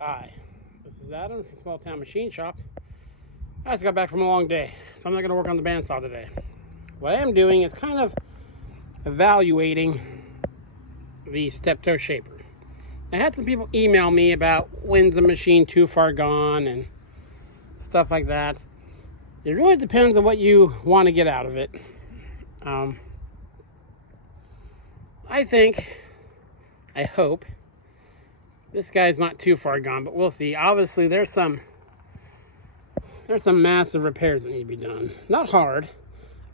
Hi, this is Adam from Small Town Machine Shop. I just got back from a long day, so I'm not going to work on the bandsaw today. What I am doing is kind of evaluating the steptoe shaper. I had some people email me about when's the machine too far gone and stuff like that. It really depends on what you want to get out of it. I hope this guy's not too far gone, but we'll see. Obviously, there's some massive repairs that need to be done. Not hard.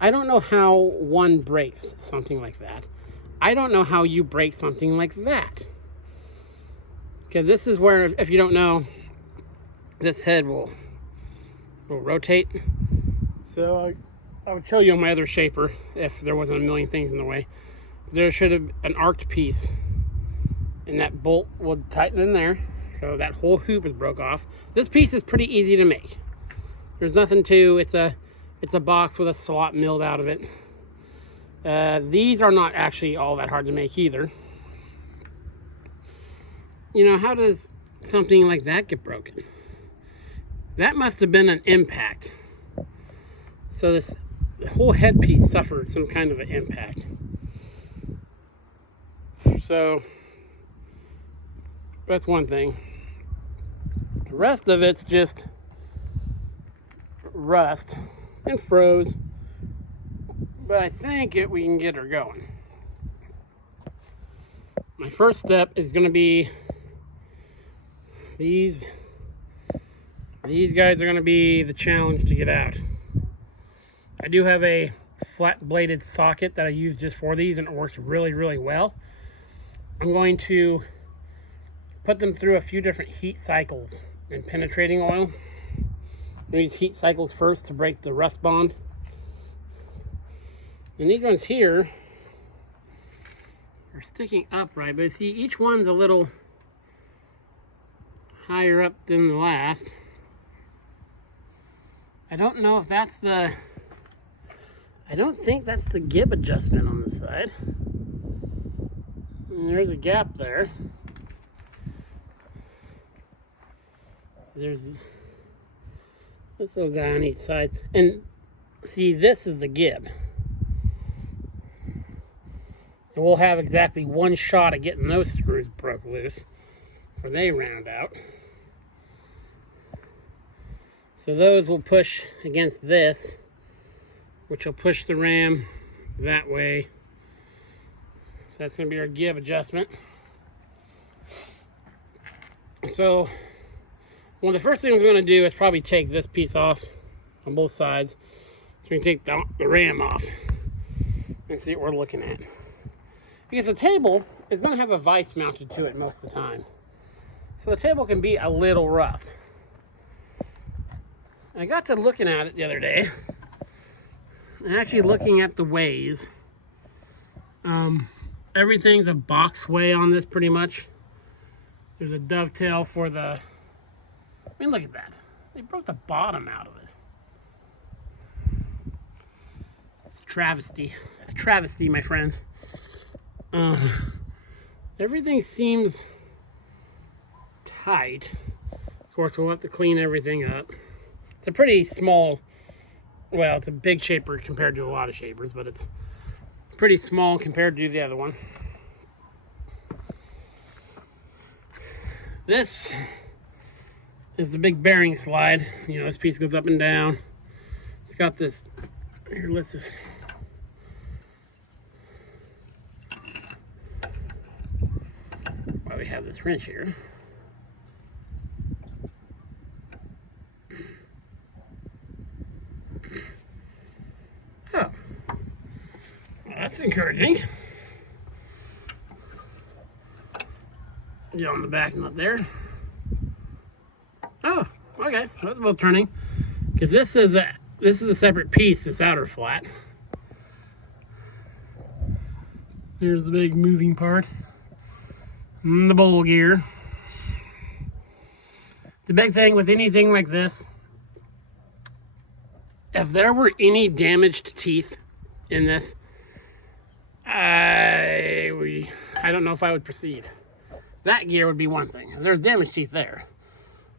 I don't know how one breaks something like that. I don't know how you break something like that. Because this is where, if you don't know, this head will rotate. So I would show you on my other shaper if there wasn't a million things in the way. There should have an arced piece, and that bolt would tighten in there, so that whole hoop is broke off. This piece is pretty easy to make. There's nothing to it's a box with a slot milled out of it. These are not actually all that hard to make either. You know, how does something like that get broken? That must have been an impact. So the whole headpiece suffered some kind of an impact. So that's one thing. The rest of it's just rust and froze, but I think we can get her going. My first step is going to be these guys are going to be the challenge to get out. I do have a flat bladed socket that I use just for these, and it works really well. I'm going to put them through a few different heat cycles in penetrating oil. I use heat cycles first to break the rust bond. And these ones here are sticking upright, but see, each one's a little higher up than the last. I don't know if that's I don't think that's the gib adjustment on the side. And there's a gap there. There's this little guy on each side. And see, this is the gib. And we'll have exactly one shot at getting those screws broke loose before they round out. So those will push against this, which will push the ram that way. So that's going to be our gib adjustment. So one of the first things we're going to do is probably take this piece off on both sides. So we can take the ram off and see what we're looking at. Because the table is going to have a vise mounted to it most of the time. So the table can be a little rough. I got to looking at it the other day, and actually looking at the ways. Everything's a box way on this pretty much. There's a dovetail for the, I mean, look at that. They broke the bottom out of it. It's a travesty, my friends. Everything seems tight. Of course, we'll have to clean everything up. It's a pretty small, well, it's a big shaper compared to a lot of shapers, but it's pretty small compared to the other one. This is the big bearing slide. You know, this piece goes up and down. It's got this, here, let's just, while we have this wrench here. Oh, well, that's encouraging. Get on the back nut there. Oh, okay, that's both turning. Because this is a separate piece, this outer flat. Here's the big moving part. And the bowl gear. The big thing with anything like this, if there were any damaged teeth in this, I don't know if I would proceed. That gear would be one thing. If there's damaged teeth there,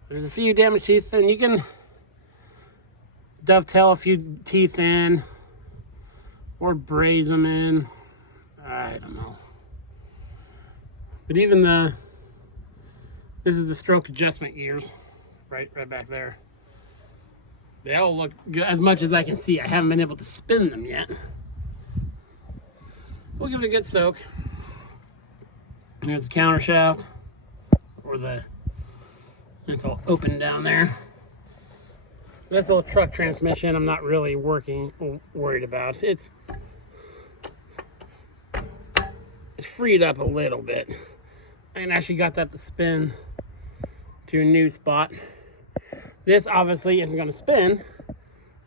There's a few damaged teeth, and you can dovetail a few teeth in or braze them in. I don't know. But even this is the stroke adjustment gears, right back there. They all look good as much as I can see. I haven't been able to spin them yet. We'll give it a good soak. And here's the counter shaft, or it's all open down there. This little truck transmission, I'm not really worried about. It's freed up a little bit. I actually got that to spin to a new spot. This obviously isn't going to spin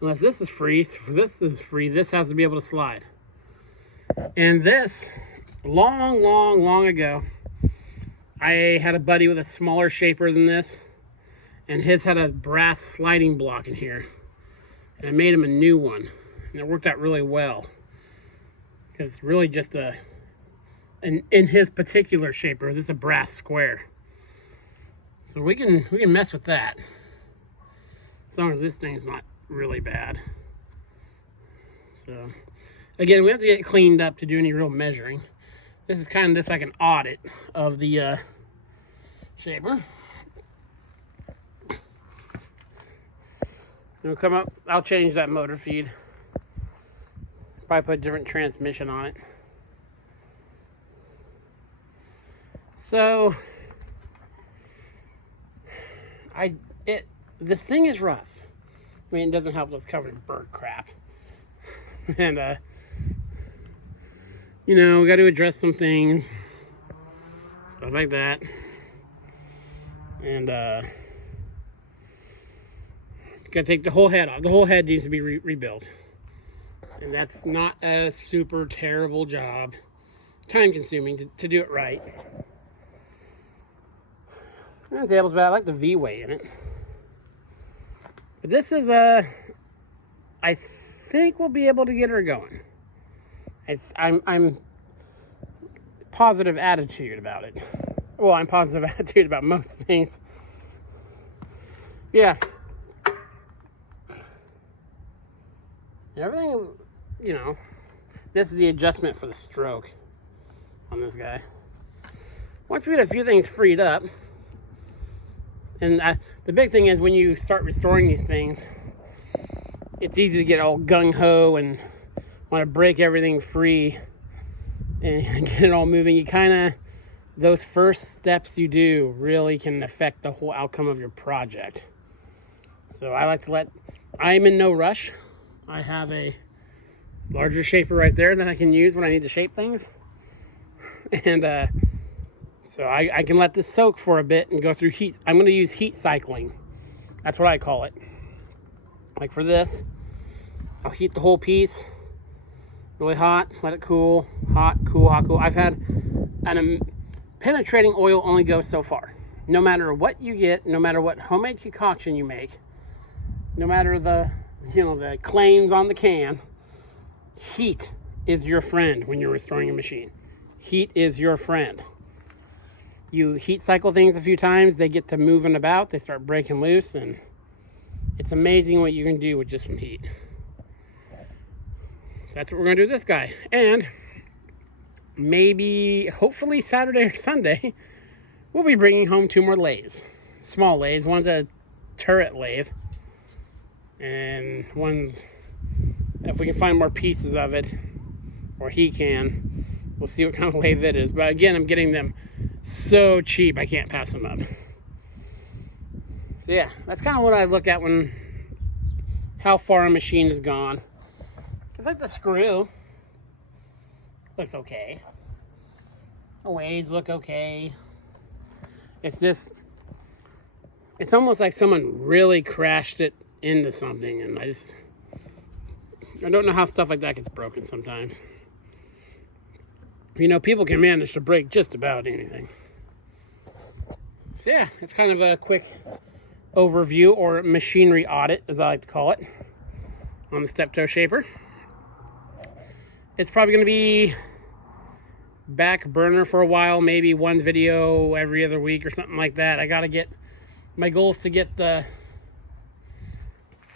unless this is free. So this is free. This has to be able to slide. And this, long ago, I had a buddy with a smaller shaper than this, and his had a brass sliding block in here. And I made him a new one, and it worked out really well. Because it's really just in his particular shaper, it's a brass square. So we can mess with that. As long as this thing's not really bad. So, again, we have to get it cleaned up to do any real measuring. This is kind of just like an audit of the shaper. It'll come up, I'll change that motor feed. Probably put a different transmission on it. So, this thing is rough. I mean, it doesn't help that it's covered in bird crap. And, you know, we got to address some things. Stuff like that. And, got to take the whole head off. The whole head needs to be rebuilt. And that's not a super terrible job. Time consuming to do it right. And the table's bad. I like the V-way in it. But this is I think we'll be able to get her going. I'm positive attitude about it. Well, I'm positive attitude about most things. Yeah. Everything, you know, this is the adjustment for the stroke on this guy. Once we get a few things freed up, and the big thing is when you start restoring these things, it's easy to get all gung-ho and want to break everything free and get it all moving. You kind of, those first steps you do really can affect the whole outcome of your project. So I like to I'm in no rush. I have a larger shaper right there that I can use when I need to shape things. And so I can let this soak for a bit and go through heat. I'm going to use heat cycling. That's what I call it. Like for this, I'll heat the whole piece really hot, let it cool, hot, cool, hot, cool. I've had penetrating oil only goes so far. No matter what you get, no matter what homemade concoction you make, no matter the claims on the can, heat is your friend when you're restoring a machine. Heat is your friend. You heat cycle things a few times, they get to moving about, they start breaking loose, and it's amazing what you can do with just some heat. So that's what we're going to do with this guy. And maybe, hopefully Saturday or Sunday, we'll be bringing home 2 more lathes. Small lathes. One's a turret lathe. And one's, if we can find more pieces of it, or he can, we'll see what kind of lathe it is. But again, I'm getting them so cheap, I can't pass them up. So yeah, that's kind of what I look at when, how far a machine has gone. It's like the screw looks okay. The ways look okay. It's almost like someone really crashed it into something, and I don't know how stuff like that gets broken sometimes. You know, people can manage to break just about anything. So yeah, it's kind of a quick overview, or machinery audit, as I like to call it, on the steptoe shaper. It's probably going to be back burner for a while, maybe one video every other week or something like that. I got to get My goal is to get the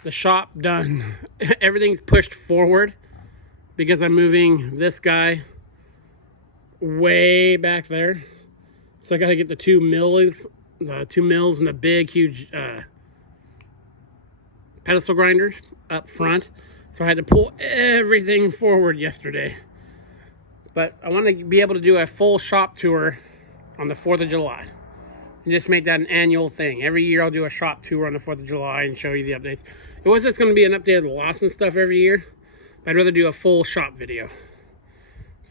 shop done. Everything's pushed forward because I'm moving this guy way back there. So I got to get the two mills and the big, huge pedestal grinder up front. So I had to pull everything forward yesterday. But I want to be able to do a full shop tour on the 4th of July. And just make that an annual thing. Every year I'll do a shop tour on the 4th of July and show you the updates. It was just going to be an update of the Lawson stuff every year. I'd rather do a full shop video.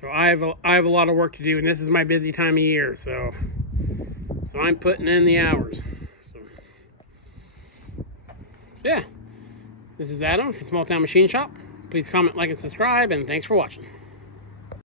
So I have a lot of work to do, and this is my busy time of year, so I'm putting in the hours. So yeah, this is Adam from Small Town Machine Shop. Please comment, like, and subscribe, and thanks for watching.